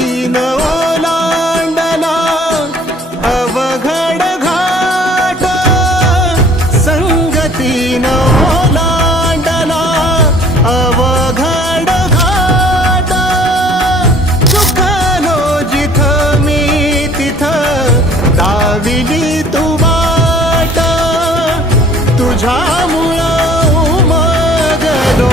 संगतीन ओलांडला अवघड घाट संगतीन ओलांडला अवघड घाट. चुकलो जिथ मी तिथ दाविली तू वाट. तुझ्यामुळं मगलो